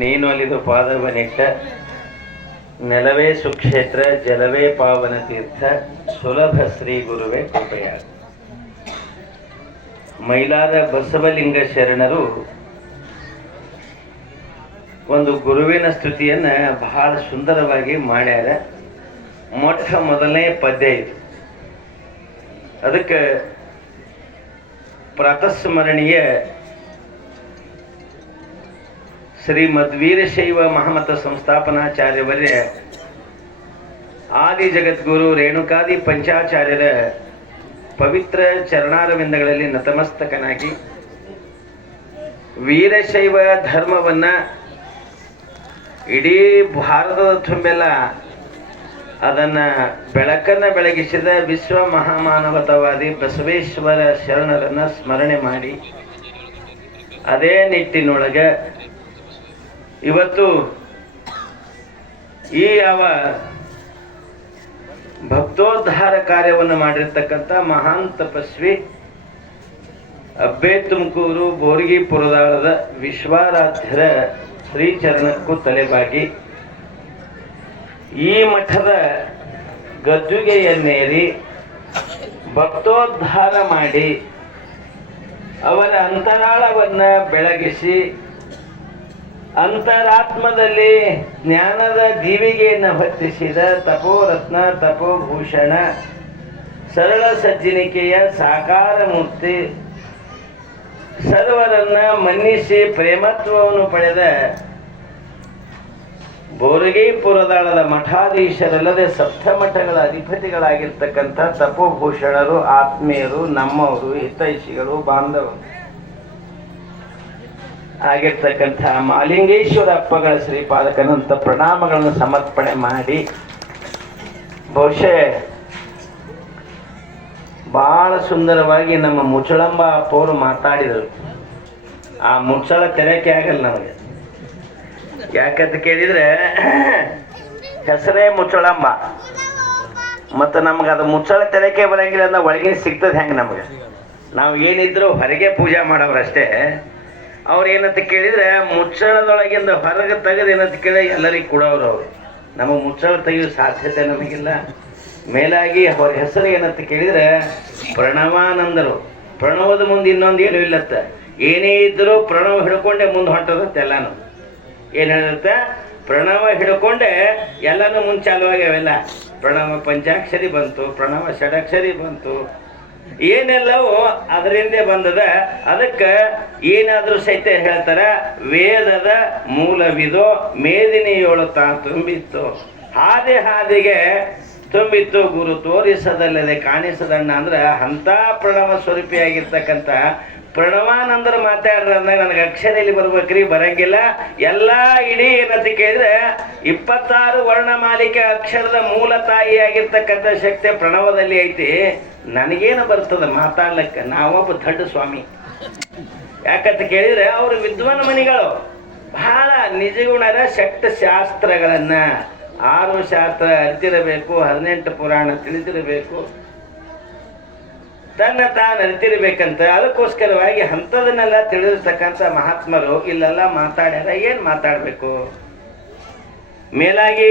ನೀನು ಅಲಿದು ಪಾದವನಿಟ್ಟ. ನೆಲವೇ ಸುಕ್ಷೇತ್ರ, ಜಲವೇ ಪಾವನ ತೀರ್ಥ, ಸುಲಭ ಶ್ರೀ ಗುರುವೇ ಕೃಪೆಯ. ಮೈಲಾರ ಬಸವಲಿಂಗ ಶರಣರು ಒಂದು ಗುರುವಿನ ಸ್ತುತಿಯನ್ನ ಬಹಳ ಸುಂದರವಾಗಿ ಮಾಡ್ಯಾರ. ಮೊಟ್ಟ ಮೊದಲನೇ ಪದ್ಯ ಇದು. ಅದಕ್ಕೆ ಪ್ರಾತಸ್ಮರಣೀಯ ಶ್ರೀ ಮಧ್ವೀರಶೈವ ಮಹಾಮತ ಸಂಸ್ಥಾಪನಾಚಾರ್ಯವರೇ, ಆದಿ ಜಗದ್ಗುರು ರೇಣುಕಾದಿ ಪಂಚಾಚಾರ್ಯರ ಪವಿತ್ರ ಚರಣಾರವಿಂದಗಳಲ್ಲಿ ನತಮಸ್ತಕನಾಗಿ ವೀರಶೈವ ಧರ್ಮವನ್ನ ಇಡೀ ಭಾರತದ ತುಂಬೆಲ್ಲ ಅದನ್ನ ಬೆಳಕನ್ನ ಬೆಳಗಿಸಿದ ವಿಶ್ವ ಮಹಾಮಾನವತವಾದಿ ಬಸವೇಶ್ವರ ಶರಣರನ್ನ ಸ್ಮರಣೆ ಮಾಡಿ, ಅದೇ ನಿಟ್ಟಿನೊಳಗ ಇವತ್ತು ಈ ಯಾವ ಭಕ್ತೋದ್ಧಾರ ಕಾರ್ಯವನ್ನು ಮಾಡಿರ್ತಕ್ಕಂಥ ಮಹಾನ್ ತಪಸ್ವಿ ಅಬ್ಬೆ ತುಮಕೂರು ಬೋರ್ಗಿ ಪುರದಾಳದ ವಿಶ್ವಾರಾಧ್ಯರ ಶ್ರೀಚರಣಕ್ಕೂ ತಲೆಬಾಗಿ. ಈ ಮಠದ ಗದ್ದುಗೆಯನ್ನೇರಿ ಭಕ್ತೋದ್ಧಾರ ಮಾಡಿ ಅವರ ಅಂತರಾಳವನ್ನು ಬೆಳಗಿಸಿ ಅಂತರಾತ್ಮದಲ್ಲಿ ಜ್ಞಾನದ ಜೀವಿಗೆಯನ್ನು ಹೊತ್ತಿಸಿದ ತಪೋರತ್ನ, ತಪೋಭೂಷಣ, ಸರಳ ಸಜ್ಜನಿಕೆಯ ಸಾಕಾರ ಮೂರ್ತಿ. ಸರ್ವರನ್ನ ಮನ್ನಿಸಿ ಪ್ರೇಮತ್ವವನ್ನು ಪಡೆದ ಬೋರಗೇಪುರದಾಳದ ಮಠಾಧೀಶರಲ್ಲದೆ ಸಪ್ತಮಠಗಳ ಅಧಿಪತಿಗಳಾಗಿರ್ತಕ್ಕಂಥ ತಪೋಭೂಷಣರು, ಆತ್ಮೀಯರು, ನಮ್ಮವರು, ಹಿತೈಷಿಗಳು, ಬಾಂಧವರು. ಆಗಿರ್ತಕ್ಕಂಥ ಮಾಲಿಂಗೇಶ್ವರ ಅಪ್ಪಗಳ ಶ್ರೀಪಾದಕನಂತ ಪ್ರಣಾಮಗಳನ್ನು ಸಮರ್ಪಣೆ ಮಾಡಿ, ಬಹುಶಃ ಬಹಳ ಸುಂದರವಾಗಿ ನಮ್ಮ ಮುಚ್ಚಳಂಬ ಅಪ್ಪವರು ಮಾತಾಡಿದರು. ಆ ಮುಚ್ಚಳ ತೆರೆಕೆ ಆಗಲ್ಲ ನಮಗೆ. ಯಾಕಂತ ಕೇಳಿದ್ರೆ, ಹೆಸರೇ ಮುಚ್ಚಳಂಬ. ಮತ್ತು ನಮ್ಗೆ ಅದು ಮುಚ್ಚಳ ತೆರೆಕೆ ಬರಂಗಿಲ್ಲ ಅಂದ್ರೆ ಒಳಗೆ ಸಿಗ್ತದೆ ಹೆಂಗೆ ನಮಗೆ? ನಾವು ಏನಿದ್ರು ಹೊರಗೆ ಪೂಜೆ ಮಾಡೋರಷ್ಟೇ ಏನಂತ ಕೇಳಿದ್ರೆ, ಮುಚ್ಚಳದೊಳಗಿಂದ ಹೊರಗೆ ತೆಗೆದು ಏನಂತ ಕೇಳಿ, ಎಲ್ಲರಿಗೂ ಕೊಡೋರು ಅವರು. ನಮಗೆ ಮುಚ್ಚಳ ತೆಗೆಯೋ ಸಾಧ್ಯತೆ ನಮಗಿಲ್ಲ. ಮೇಲಾಗಿ ಅವ್ರ ಹೆಸರು ಏನಂತ ಕೇಳಿದ್ರೆ, ಪ್ರಣವಾನಂದರು. ಪ್ರಣವದ ಮುಂದೆ ಇನ್ನೊಂದು ಏನೂ ಇಲ್ಲತ್ತ. ಏನೇ ಇದ್ದರೂ ಪ್ರಣವ ಹಿಡ್ಕೊಂಡೆ ಮುಂದೆ ಹೊಂಟದತ್ತೆ ಎಲ್ಲಾನು. ಏನು ಹೇಳುತ್ತೆ ಪ್ರಣವ ಹಿಡ್ಕೊಂಡೆ ಎಲ್ಲಾನು ಮುಂದೆ ಚಾಲುವಾಗಿ ಅವೆಲ್ಲ ಪ್ರಣವ ಪಂಚಾಕ್ಷರಿ ಬಂತು, ಪ್ರಣವ ಷಡಾಕ್ಷರಿ ಬಂತು ಏನೆಲ್ಲವೂ ಅದರಿಂದ ಬಂದದ. ಅದಕ್ಕೆ ಏನಾದರೂ ಸಹಿತ ಹೇಳ್ತಾರ, ವೇದದ ಮೂಲವಿದೋ, ಮೇದಿನಿಯೋಳು ತಾ ತುಂಬಿತ್ತು. ಹಾದಿ ಹಾದಿಗೆ ತುಂಬಿತ್ತು ಗುರು, ತೋರಿಸದಲ್ಲದೆ ಕಾಣಿಸದಣ್ಣ ಅಂದ್ರೆ ಅಂತ ಪ್ರಣವ ಸ್ವರೂಪಿಯಾಗಿರ್ತಕ್ಕಂಥ ಪ್ರಣವಾನಂದರು ಮಾತಾಡ್ರ ಅಂದಾಗ ನನಗೆ ಅಕ್ಷರಲ್ಲಿ ಬರ್ಬೇಕ್ರಿ, ಬರಂಗಿಲ್ಲ. ಎಲ್ಲ ಇಡೀ ಏನಂತ ಕೇಳಿದ್ರೆ ಇಪ್ಪತ್ತಾರು ವರ್ಣಮಾಲಿಕೆ ಅಕ್ಷರದ ಮೂಲ ತಾಯಿಯಾಗಿರ್ತಕ್ಕಂಥ ಶಕ್ತಿ ಪ್ರಣವದಲ್ಲಿ ಐತಿ. ನನಗೇನು ಬರ್ತದೆ ಮಾತಾಡ್ಲಿಕ್ಕೆ? ನಾವೊಬ್ಬ ದೊಡ್ಡ ಸ್ವಾಮಿ. ಯಾಕಂತ ಕೇಳಿದ್ರೆ ಅವರು ವಿದ್ವಾನ್ ಮನಿಗಳು. ಬಹಳ ನಿಜಗುಣರ ಶಕ್ತ ಶಾಸ್ತ್ರಗಳನ್ನ ಆರು ಶಾಸ್ತ್ರ ಅರಿತಿರಬೇಕು, ಹದಿನೆಂಟು ಪುರಾಣ ತಿಳಿದಿರಬೇಕು. ತನ್ನ ತಾನು ಅರಿತಿರ್ಬೇಕಂತ, ಅದಕ್ಕೋಸ್ಕರವಾಗಿ ಅಂಥದನ್ನೆಲ್ಲ ತಿಳಿದಿರ್ತಕ್ಕಂಥ ಮಹಾತ್ಮರು ಇಲ್ಲೆಲ್ಲ ಮಾತಾಡ್ಯಾರ, ಏನು ಮಾತಾಡಬೇಕು? ಮೇಲಾಗಿ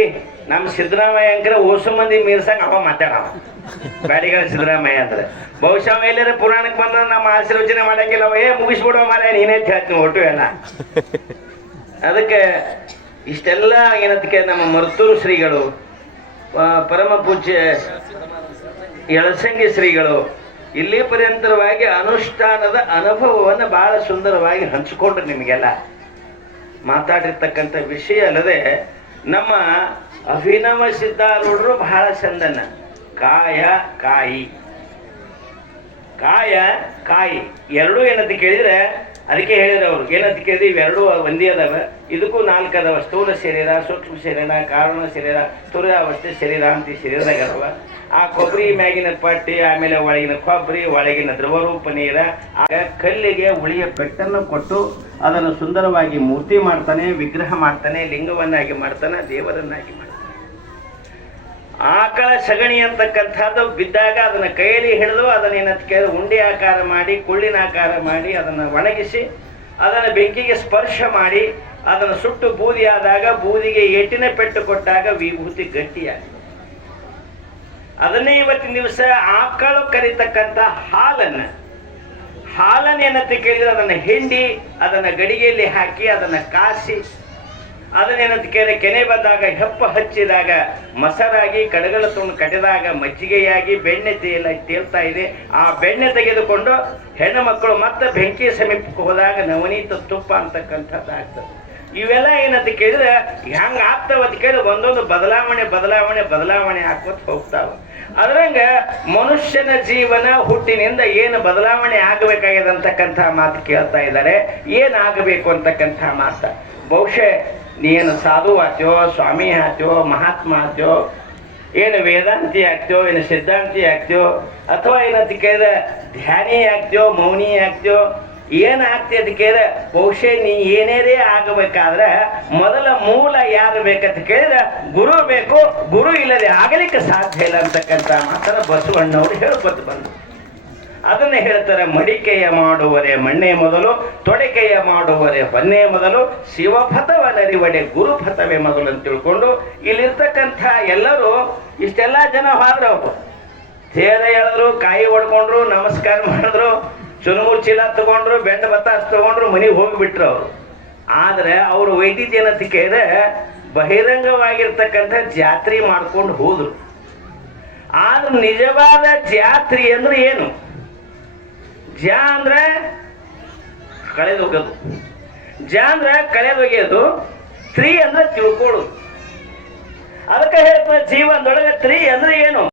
ನಮ್ಮ ಸಿದ್ದರಾಮಯ್ಯ ಅಂಕರೆ ಓಸು ಮಂದಿ ಮೀರ್ಸಂಗ ಅವ ಮಾತಾಡವ ಬ್ಯಾಡಿಗಳ ಸಿದ್ದರಾಮಯ್ಯ ಅಂದ್ರೆ. ಬಹುಶಃ ಎಲ್ಲರ ಪುರಾಣಕ್ಕೆ ಬಂದ್ರೆ ನಮ್ಮ ಆಶೀರ್ವಚನೆ ಮಾಡಂಗಿಲ್ಲ ಏ ಮುಗಿಸ್ಬಿಡುವ ಮಾರ ನೀನೇ ಹೇಳ್ತೀನಿ ಒಟ್ಟು ಎಲ್ಲ. ಅದಕ್ಕೆ ಇಷ್ಟೆಲ್ಲ ಏನದಕ್ಕೆ ನಮ್ಮ ಮರ್ತೂರು ಶ್ರೀಗಳು ಪರಮ ಪೂಜ್ಯ ಯಳಸಂಗಿ ಶ್ರೀಗಳು, ಇಲ್ಲಿ ಪರ್ಯಂತರವಾಗಿ ಅನುಷ್ಠಾನದ ಅನುಭವವನ್ನು ಬಹಳ ಸುಂದರವಾಗಿ ಹಂಚಿಕೊಂಡ್ರು ನಿಮಗೆಲ್ಲ. ಮಾತಾಡಿರ್ತಕ್ಕಂಥ ವಿಷಯ ಅಲ್ಲದೆ ನಮ್ಮ ಅಭಿನವ ಸಿದ್ಧಾರೂಢರು ಬಹಳ ಚಂದನ. ಕಾಯ, ಕಾಯಿ. ಕಾಯ, ಕಾಯಿ. ಎರಡೂ ಏನಂತ ಕೇಳಿದ್ರೆ ಅದಕ್ಕೆ ಹೇಳಿದ್ರು ಅವರು. ಏನಂತ ಕೇಳಿದ್ರೆ ಇವೆರಡೂ ಒಂದೇ ಅದಾವ. ಇದಕ್ಕೂ ನಾಲ್ಕು ಅದಾವ. ಸ್ಥೂಲ ಶರೀರ, ಸೂಕ್ಷ್ಮ ಶರೀರ, ಕಾರಣ ಶರೀರ ತುರ್ಯಾವಸ್ಥೆ ಶರೀರ ಅಂತ ಶರೀರದಾಗ ಅದಾವ. ಆ ಕೊಬ್ಬರಿ ಮ್ಯಾಗಿನ ಪಟ್ಟಿ, ಆಮೇಲೆ ಒಳಗಿನ ಕೊಬ್ಬರಿ, ಒಳಗಿನ ದ್ರವರೂಪ ನೀರ. ಆಗ ಕಲ್ಲಿಗೆ ಉಳಿಯ ಪೆಟ್ಟನ್ನು ಕೊಟ್ಟು ಅದನ್ನು ಸುಂದರವಾಗಿ ಮೂರ್ತಿ ಮಾಡ್ತಾನೆ, ವಿಗ್ರಹ ಮಾಡ್ತಾನೆ, ಲಿಂಗವನ್ನಾಗಿ ಮಾಡ್ತಾನೆ, ದೇವರನ್ನಾಗಿ ಮಾಡ್ತಾನೆ. ಆಕಳ ಸಗಣಿ ಅಂತಕ್ಕಂಥದ್ದು ಬಿದ್ದಾಗ ಅದನ್ನ ಕೈಯಲ್ಲಿ ಹಿಡಿದು ಅದನ್ನ ಏನಂತ ಕೇಳಿದ್ರೆ ಉಂಡೆ ಆಕಾರ ಮಾಡಿ, ಕುಳ್ಳಿನ ಆಕಾರ ಮಾಡಿ ಅದನ್ನ ಒಣಗಿಸಿ, ಅದನ್ನು ಬೆಂಕಿಗೆ ಸ್ಪರ್ಶ ಮಾಡಿ, ಅದನ್ನು ಸುಟ್ಟು ಬೂದಿ ಆದಾಗ ಬೂದಿಗೆ ಏಟಿನ ಪೆಟ್ಟು ಕೊಟ್ಟಾಗ ವಿಭೂತಿ ಗಟ್ಟಿಯಾಗ್ತದೆ ಅದನ್ನೇ ಇವತ್ತಿನ ದಿವಸ ಆಕಳು ಕರಿತಕ್ಕಂಥ ಹಾಲನ್ನ ಹಾಲನ್ನ ಏನಂತ ಕೇಳಿದ್ರೆ ಅದನ್ನ ಹಿಂಡಿ, ಅದನ್ನ ಗಡಿಗೆಯಲ್ಲಿ ಹಾಕಿ, ಅದನ್ನ ಕಾಸಿ ಅದನ್ನೇನಂತ ಕೇಳಿದ್ರೆ, ಕೆನೆ ಬಂದಾಗ ಹೆಪ್ಪ ಹಚ್ಚಿದಾಗ, ಮಸರಾಗಿ ಕಡಗಲ ತುಂಡು ಕಟ್ಟಿದಾಗ ಮಜ್ಜಿಗೆಯಾಗಿ ಬೆಣ್ಣೆ ತೇಲ ತೇಲ್ತಾ ಇದೆ. ಆ ಬೆಣ್ಣೆ ತೆಗೆದುಕೊಂಡು ಹೆಣ್ಣು ಮಕ್ಕಳು ಮತ್ತೆ ಬೆಂಕಿ ಸಮೀಪಕ್ಕೆ ಹೋದಾಗ ನವನೀತ ತುಪ್ಪ ಅಂತಕ್ಕಂಥದ್ದು ಆಗ್ತದೆ. ಇವೆಲ್ಲ ಏನಂತ ಕೇಳಿದ್ರೆ, ಹೆಂಗ ಆಗ್ತಾವ ಅಂತ ಕೇಳಿ ಒಂದೊಂದು ಬದಲಾವಣೆ ಬದಲಾವಣೆ ಬದಲಾವಣೆ ಹಾಕೋತ್ ಹೋಗ್ತಾವ. ಅದ್ರಂಗ ಮನುಷ್ಯನ ಜೀವನ ಹುಟ್ಟಿನಿಂದ ಏನು ಬದಲಾವಣೆ ಆಗಬೇಕಾಗಿದೆ ಅಂತಕ್ಕಂಥ ಮಾತು ಕೇಳ್ತಾ ಇದ್ದಾರೆ. ಏನಾಗಬೇಕು ಅಂತಕ್ಕಂಥ ಮಾತು. ಬಹುಶಃ ನೀನು ಸಾಧು ಆತ್ಯೋ ಸ್ವಾಮಿ ಆತ್ಯೋ ಮಹಾತ್ಮ ಆತ್ಯೋ ಏನು ವೇದಾಂತಿ ಆಗ್ತೋ ಏನು ಸಿದ್ಧಾಂತಿ ಆಗ್ತೋ ಅಥವಾ ಏನಂತ ಕೇಳಿದ್ರೆ ಧ್ಯಾನಿ ಆಗ್ತೋ ಮೌನಿ ಆಗ್ತೋ ಏನು ಆಗ್ತಿ ಅಂತ ಕೇಳಿದ್ರೆ ಬಹುಶಃ ನೀ ಏನೇರೇ ಆಗಬೇಕಾದ್ರೆ ಮೊದಲ ಮೂಲ ಯಾರು ಬೇಕಂತ ಕೇಳಿದ್ರೆ ಗುರು ಬೇಕು, ಗುರು ಇಲ್ಲದೆ ಆಗಲಿಕ್ಕೆ ಸಾಧ್ಯ ಇಲ್ಲ ಅಂತಕ್ಕಂಥ ಮಾತ್ರ ಬಸವಣ್ಣವರು ಹೇಳ್ಕೊತ ಬಂದು ಅದನ್ನ ಹೇಳ್ತಾರೆ, ಮಡಿಕೆಯ ಮಾಡುವರೆ ಮಣ್ಣೆ ಮೊದಲು, ತೊಡಕೆಯ ಮಾಡುವರೆ ಹೊನ್ನೆ ಮೊದಲು, ಶಿವಪಥವ ನರಿವಡೆ ಗುರುಪಥವೇ ಮೊದಲು ಅಂತ ತಿಳ್ಕೊಂಡು ಇಲ್ಲಿರ್ತಕ್ಕಂಥ ಎಲ್ಲರೂ ಇಷ್ಟೆಲ್ಲ ಜನ ಹೋದ್ರು. ತೇರ ಎಳೆದ್ರು, ಕಾಯಿ ಹೊಡ್ಕೊಂಡ್ರು ನಮಸ್ಕಾರ ಮಾಡಿದ್ರು ಚುನುಮುರು ಚೀಲ ತಗೊಂಡ್ರು ಬೆಂಡ ಬತ್ತಾಸ್ ತಗೊಂಡ್ರು ಮನೆಗೆ ಹೋಗಿಬಿಟ್ರು ಅವರು. ಆದ್ರೆ ಅವರು ವೈದ್ಯತೆ ಕೇಳಿದ್ರೆ ಬಹಿರಂಗವಾಗಿರ್ತಕ್ಕಂಥ ಜಾತ್ರೆ ಮಾಡ್ಕೊಂಡು ಹೋದ್ರು. ಆದ್ರೆ ನಿಜವಾದ ಜಾತ್ರೆ ಅಂದ್ರೆ ಏನು? ಜ ಅಂದ್ರೆ ಕಳೆದೋಗೋದು ಜ ಅಂದ್ರೆ ಕಳೆದೊಗೆಯೋದು ತ್ರೀ ಅಂದ್ರೆ ತಿಳ್ಕೊಳ್ಳೋದು. ಅದಕ್ಕೆ ಹೇಳ್ತಾರೆ ಜೀವನದೊಳಗೆ ತ್ರೀ ಅಂದ್ರೆ ಏನು?